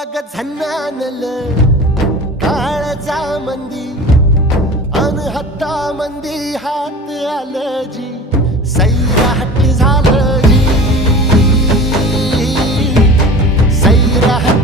अग झन्नानल काळजा मंदी अनहत्ता मंदी हात आलं जी सैराट झालं जी सैराट